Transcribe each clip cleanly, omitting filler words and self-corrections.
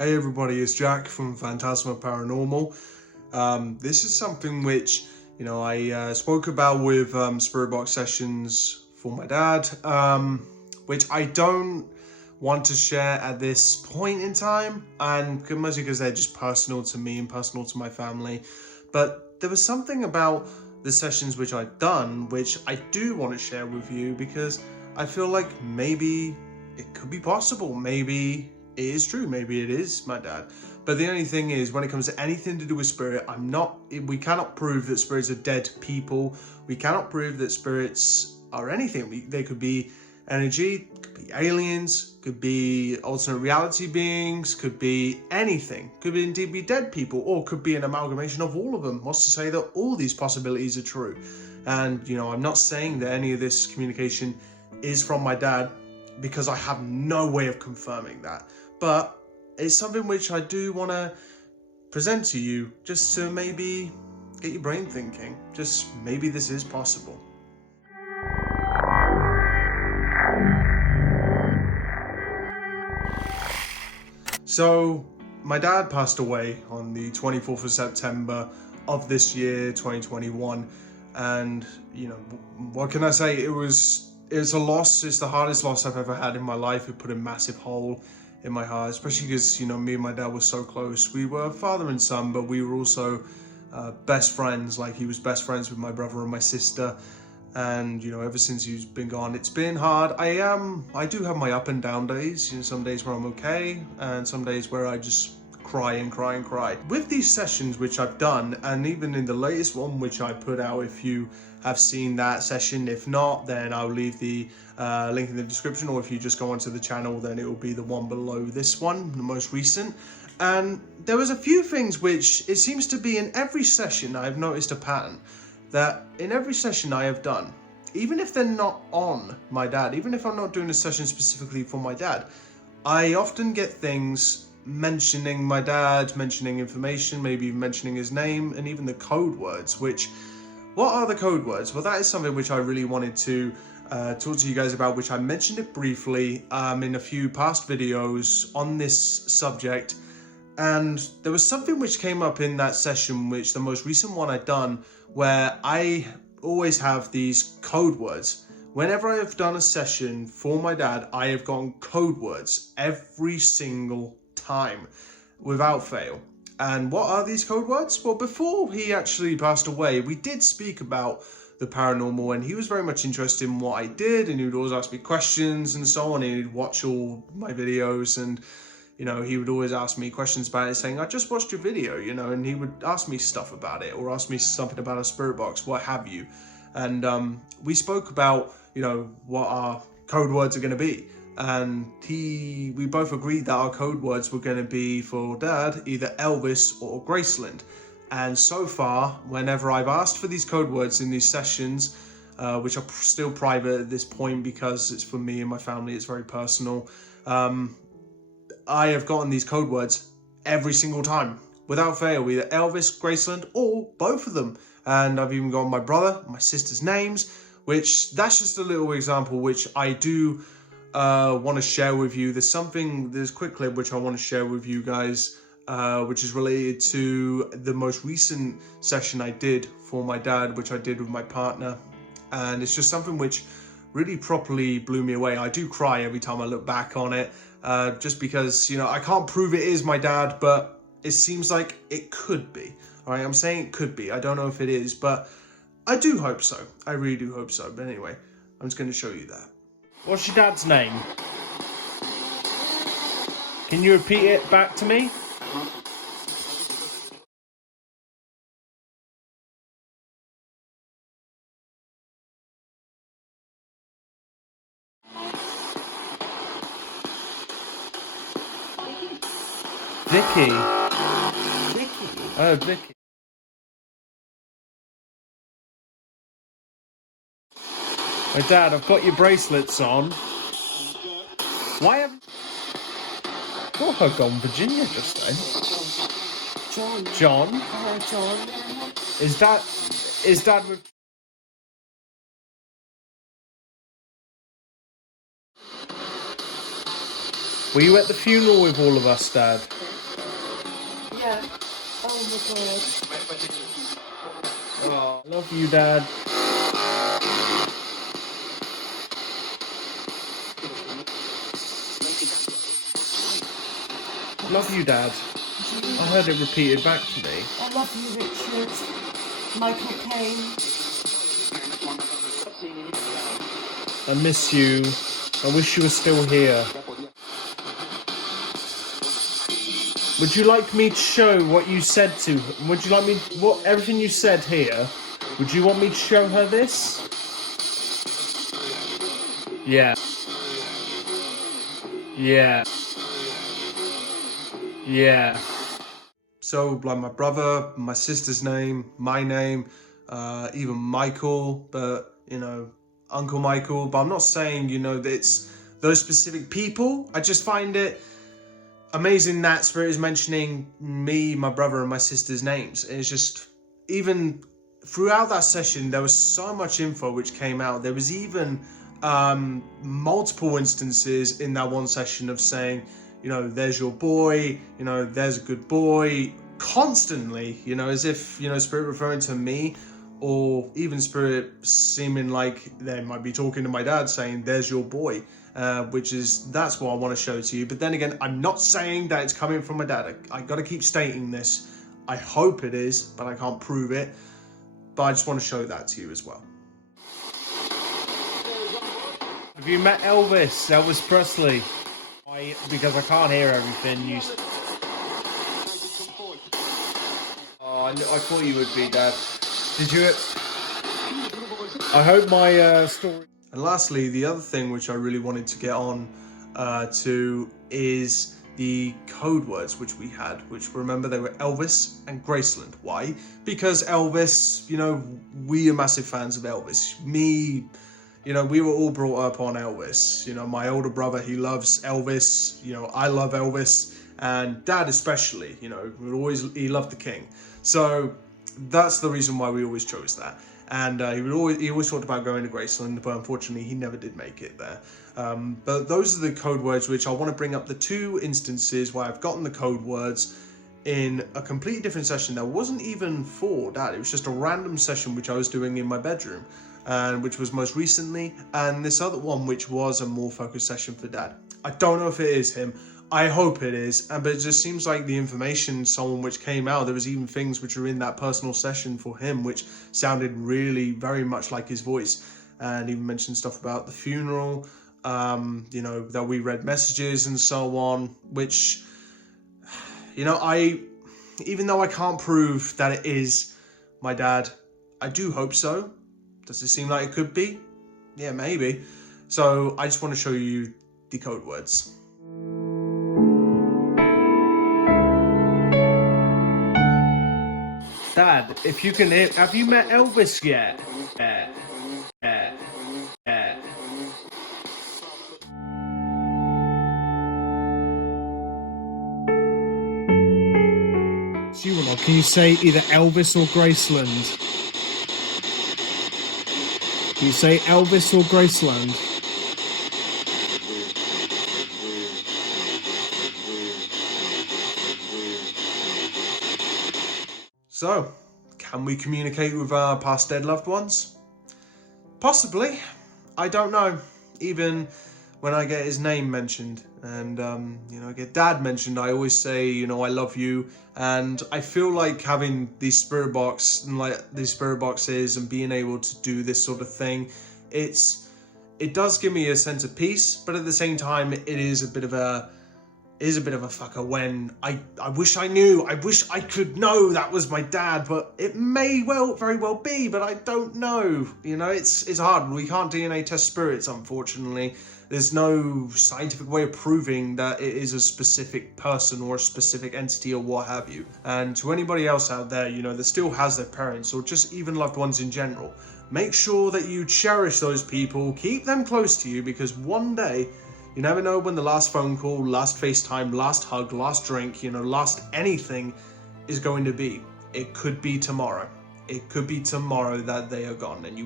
Hey everybody, it's Jack from Phantasma Paranormal. This is something which, I spoke about with Spirit Box sessions for my dad, which I don't want to share at this point in time, and mostly because they're just personal to me and personal to my family. But there was something about the sessions which I've done, which I do want to share with you because I feel like maybe it could be possible. Maybe it is true. Maybe it is my dad. But the only thing is, when it comes to anything to do with spirit, we cannot prove that spirits are dead people. We cannot prove that spirits are anything. They could be energy, could be aliens, could be alternate reality beings, could be anything. Could indeed be dead people, or could be an amalgamation of all of them. What's to say that all these possibilities are true? And, I'm not saying that any of this communication is from my dad, because I have no way of confirming that. But it's something which I do want to present to you, just to maybe get your brain thinking. Just maybe this is possible. So, my dad passed away on the 24th of September of this year, 2021. And, what can I say? It's a loss. It's the hardest loss I've ever had in my life. It put a massive hole in my heart, especially because, me and my dad were so close. We were father and son, but we were also best friends. Like, he was best friends with my brother and my sister. And, ever since he's been gone, it's been hard. I do have my up and down days. Some days where I'm okay, and some days where I just cry and cry and cry. With these sessions which I've done, and even in the latest one which I put out, if you have seen that session, if not, then I'll leave the link in the description, or if you just go onto the channel, then it will be the one below this one, the most recent. And there was a few things which it seems to be in every session. I've noticed a pattern that in every session I have done, even if they're not on my dad, even if I'm not doing a session specifically for my dad, I often get things mentioning my dad, mentioning information, maybe even mentioning his name, and even the code words. What are the code words? Well, that is something which I really wanted to talk to you guys about, which I mentioned it briefly in a few past videos on this subject. And there was something which came up in that session, which the most recent one I'd done, where I always have these code words. Whenever I have done a session for my dad, I have gotten code words every single time, without fail. And what are these code words? Well, before he actually passed away, we did speak about the paranormal, and he was very much interested in what I did, and he would always ask me questions and so on. He'd watch all my videos, and he would always ask me questions about it, saying, I just watched your video, and he would ask me stuff about it, or ask me something about a spirit box, what have you. And we spoke about, what our code words are going to be. And we both agreed that our code words were going to be for Dad, either Elvis or Graceland. And so far, whenever I've asked for these code words in these sessions, which are still private at this point because it's for me and my family, it's very personal, I have gotten these code words every single time, without fail, either Elvis, Graceland, or both of them. And I've even gotten my brother, my sister's names, which that's just a little example which I do want to share with you. There's a quick clip which I want to share with you guys, which is related to the most recent session I did for my dad, which I did with my partner. And it's just something which really properly blew me away. I do cry every time I look back on it, just because, I can't prove it is my dad, but it seems like it could be. All right, I'm saying it could be. I don't know if it is, but I do hope so. I really do hope so. But anyway, I'm just going to show you that. What's your dad's name? Can you repeat it back to me? Vicky. Oh, Vicky. My dad, I've got your bracelets on. Why haven't... I thought I'd gone Virginia just then. John? Hello, John. Is Dad with... Were you at the funeral with all of us, Dad? Yeah. Oh my god. Oh, love you, Dad. Love you, Dad. I heard it repeated back to me. I love you, Richard. Michael Caine. I miss you. I wish you were still here. Would you like me to show what you said to her? Would you like me, everything you said here, would you want me to show her this? Yeah. Yeah. Yeah. So, like my brother, my sister's name, my name, even Michael, but, Uncle Michael. But I'm not saying, that it's those specific people. I just find it amazing that Spirit is mentioning me, my brother, and my sister's names. It's just, even throughout that session, there was so much info which came out. There was even multiple instances in that one session of saying, there's your boy, there's a good boy, constantly, as if, Spirit referring to me, or even Spirit seeming like they might be talking to my dad saying, there's your boy. That's what I want to show to you. But then again, I'm not saying that it's coming from my dad. I got to keep stating this. I hope it is, but I can't prove it. But I just want to show that to you as well. Have you met Elvis Presley? Because I can't hear everything. Oh, I thought you would be, Dad. Did you? I hope my story. And lastly, the other thing which I really wanted to get on to is the code words which we had, which, remember, they were Elvis and Graceland. Why? Because Elvis, we are massive fans of Elvis. Me, we were all brought up on Elvis. My older brother, he loves Elvis. I love Elvis. And Dad especially, he loved the King. So that's the reason why we always chose that. And he always talked about going to Graceland, but unfortunately he never did make it there. But those are the code words which I want to bring up, the two instances where I've gotten the code words in a completely different session that wasn't even for Dad. It was just a random session which I was doing in my bedroom, and which was most recently, and this other one which was a more focused session for Dad. I don't know if it is him. I hope it is, but it just seems like the information, someone which came out, there was even things which were in that personal session for him which sounded really very much like his voice, and even mentioned stuff about the funeral, that we read messages and so on, which, even though I can't prove that it is my dad, I do hope so. Does it seem like it could be? Yeah, maybe. So I just want to show you the code words. Dad, if you can hear, have you met Elvis yet? Yeah. Can you say either Elvis or Graceland? Can you say Elvis or Graceland? So, can we communicate with our past dead loved ones? Possibly. I don't know. Even when I get his name mentioned and, I get Dad mentioned, I always say, I love you. And I feel like having these spirit boxes and being able to do this sort of thing, it does give me a sense of peace, but at the same time, it is a bit of a fucker when I wish I knew. I wish I could know that was my dad, but it may very well be, but I don't know. It's hard. We can't DNA test spirits, unfortunately. There's no scientific way of proving that it is a specific person or a specific entity or what have you. And to anybody else out there, that still has their parents or just even loved ones in general, make sure that you cherish those people, keep them close to you, because one day, you never know when the last phone call, last FaceTime, last hug, last drink, last anything is going to be. It could be tomorrow. It could be tomorrow that they are gone, and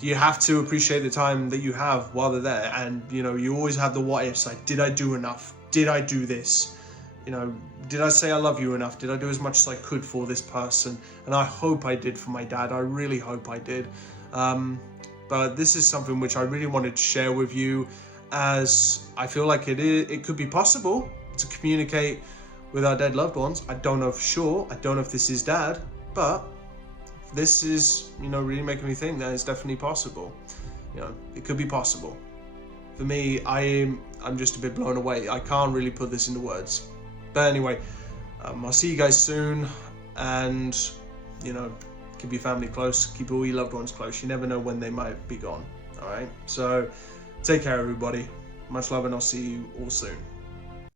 you have to appreciate the time that you have while they're there. And, you always have the what ifs, like, did I do enough? Did I do this? you know, did I say I love you enough? Did I do as much as I could for this person? And I hope I did for my dad. I really hope I did. But this is something which I really wanted to share with you, as I feel like it could be possible to communicate with our dead loved ones. I don't know for sure. I don't know if this is dad, but this is, you know, really making me think that it's definitely possible. You know, it could be possible. For me, I'm just a bit blown away. I can't really put this into words. But anyway, I'll see you guys soon, and, you know, keep your family close, keep all your loved ones close. You never know when they might be gone. All right, so take care, everybody. Much love, and I'll see you all soon.